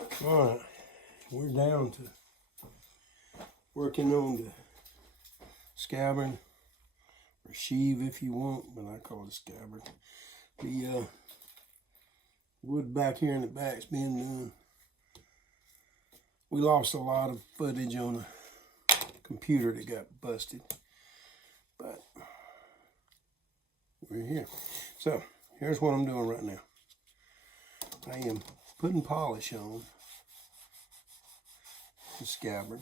All right, we're down to working on the scabbard, or sheave if you want, but I call it scabbard. The wood back here in the back's being done. We lost a lot of footage on a computer that got busted, but we're here. So here's what I'm doing right now. I am putting polish on the scabbard.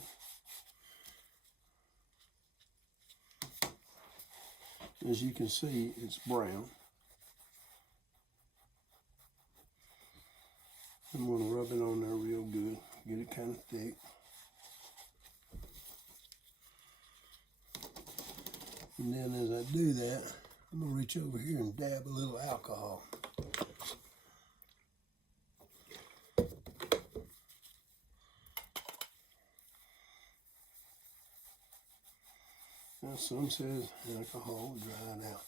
As you can see, it's brown. I'm going to rub it on there real good, get it kind of thick. And then as I do that, I'm going to reach over here and dab a little alcohol. Now some says alcohol will dry it out.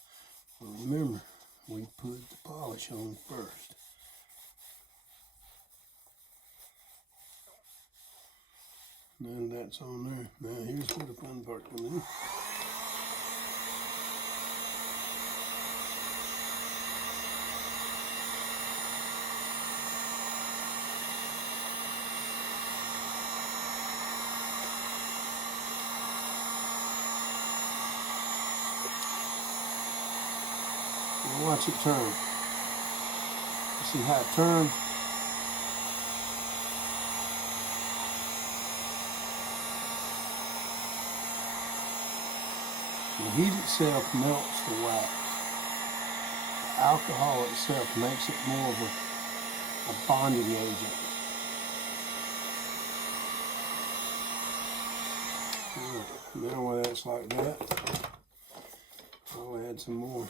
But remember, we put the polish on first. Now that's on there. Now here's where the fun part comes in. Now watch it turn. You see how it turns? The heat itself melts the wax. The alcohol itself makes it more of a bonding agent. Right, now when that's like that, I'll add some more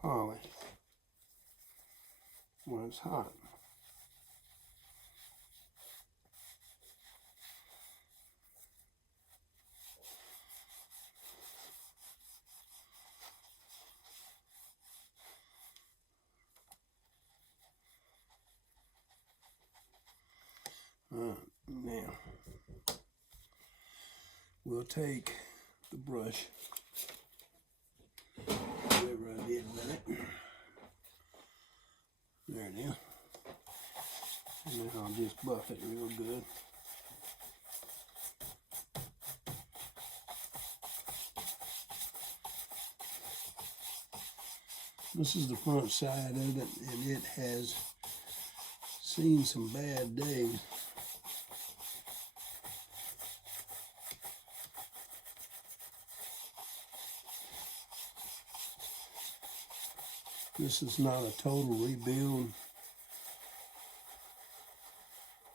polish when it's hot. Now, we'll take the brush, whatever I did with it. There it is. And then I'll just buff it real good. This is the front side of it, and it has seen some bad days. This is not a total rebuild.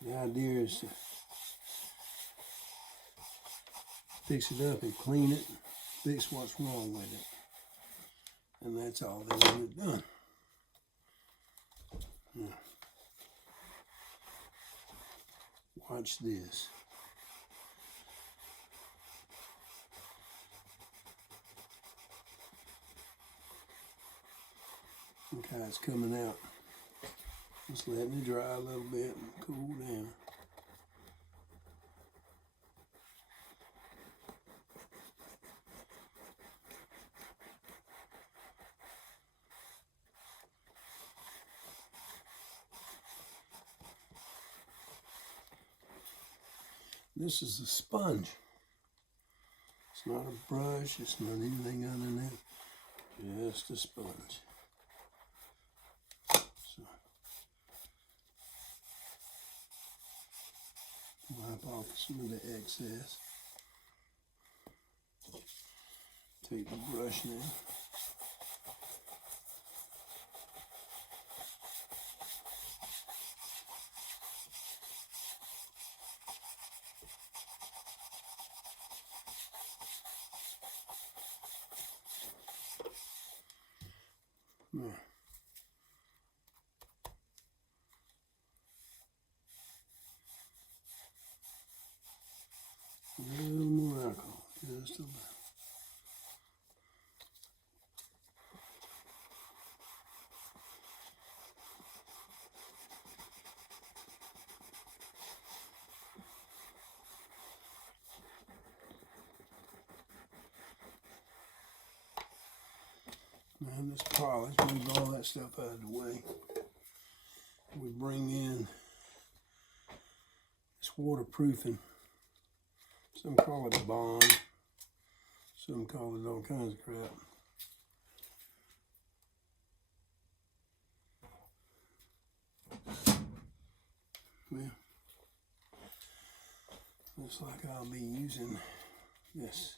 The idea is to fix it up and clean it, fix what's wrong with it. And that's all they want it done. Now, watch this. Look how it's coming out. Just letting it dry a little bit and cool down. This is a sponge. It's not a brush, it's not anything other than that. Just a sponge. So, wipe off some of the excess. Take the brush now. There. A little more alcohol, just a little. Now this polish, move all that stuff out of the way. We bring in this waterproofing. Some call it a bond. Some call it all kinds of crap. Well, looks like I'll be using this.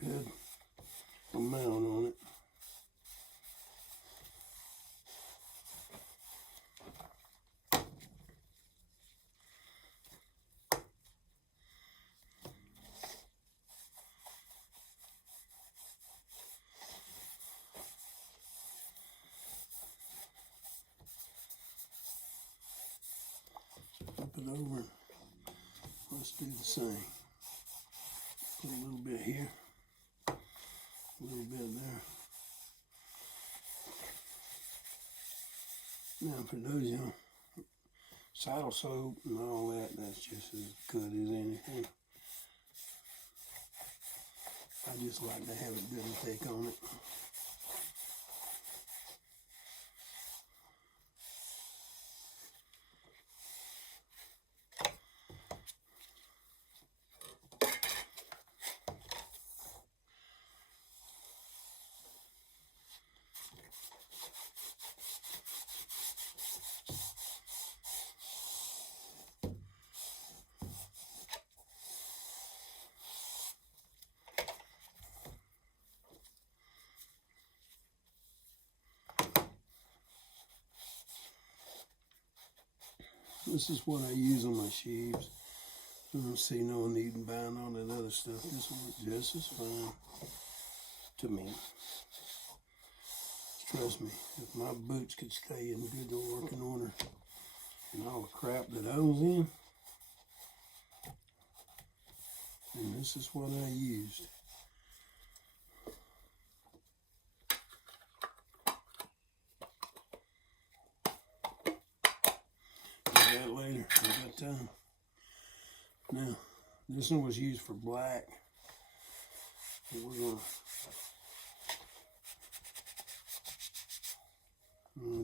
Good amount on it. Flip it over. Let's do the same. Put a little bit here. A little bit there. Now for those, you know, saddle soap and all that, that's just as good as anything. I just like to have a good take on it. This is what I use on my sheaves. I don't see no need in buying all that other stuff. This will work just as fine to me. Trust me, if my boots could stay in good working order and all the crap that I was in, then this is what I used. That later, I got time. Now, this one was used for black. And we're gonna.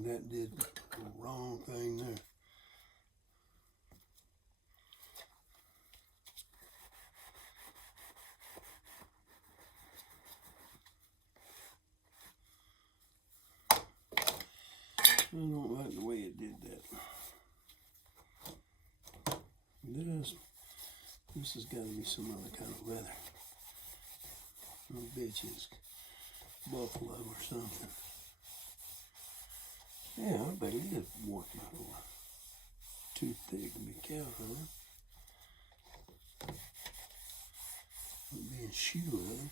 That did the wrong thing there. I don't like the way it did that. This has got to be some other kind of leather. I bet you it's buffalo or something. Yeah, I bet it is working for too thick to be cow, huh? Being shoe leather.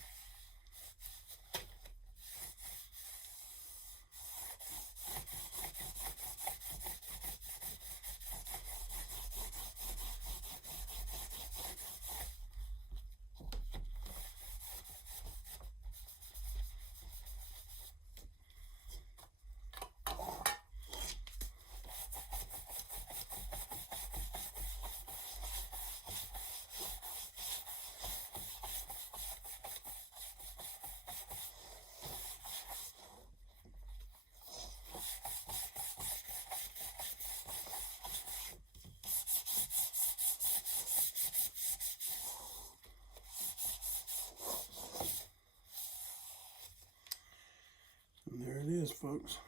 And there it is, folks.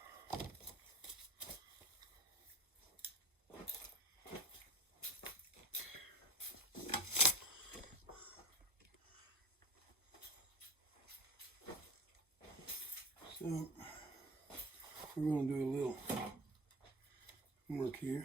So we're going to do a little work here.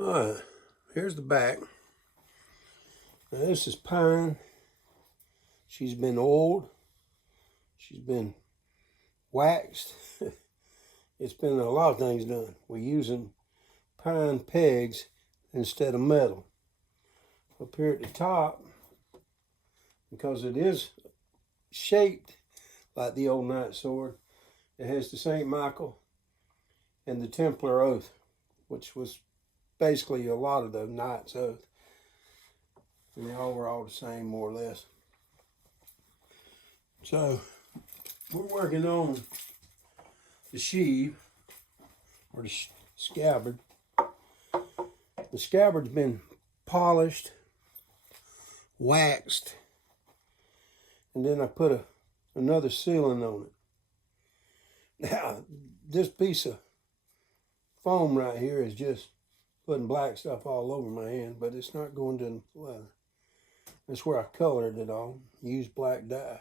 All right, here's the back. Now this is pine. She's been oiled. She's been waxed. It's been a lot of things done. We're using pine pegs instead of metal. Up here at the top, because it is shaped like the old knight sword, it has the St. Michael and the Templar oath, which was basically a lot of the knight's oath. And they all were all the same, more or less. So we're working on the sheath, or the scabbard. The scabbard's been polished, waxed, and then I put another sealing on it. Now, this piece of foam right here is just putting black stuff all over my hand, but it's not going to the leather. That's where I colored it all, used black dye.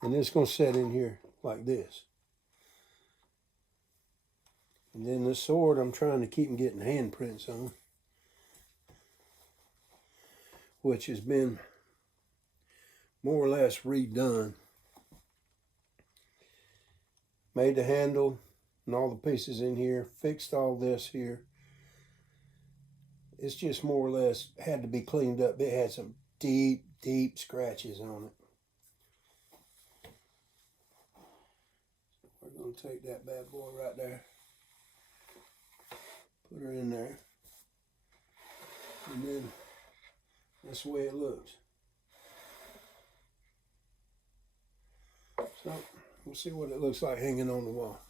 And it's going to set in here like this. And then this sword, I'm trying to keep getting handprints on, which has been more or less redone. Made the handle and all the pieces in here, fixed all this here. It's just more or less had to be cleaned up. It had some deep, deep scratches on it. We're going to take that bad boy right there, put her in there, and then that's the way it looks. So we'll see what it looks like hanging on the wall.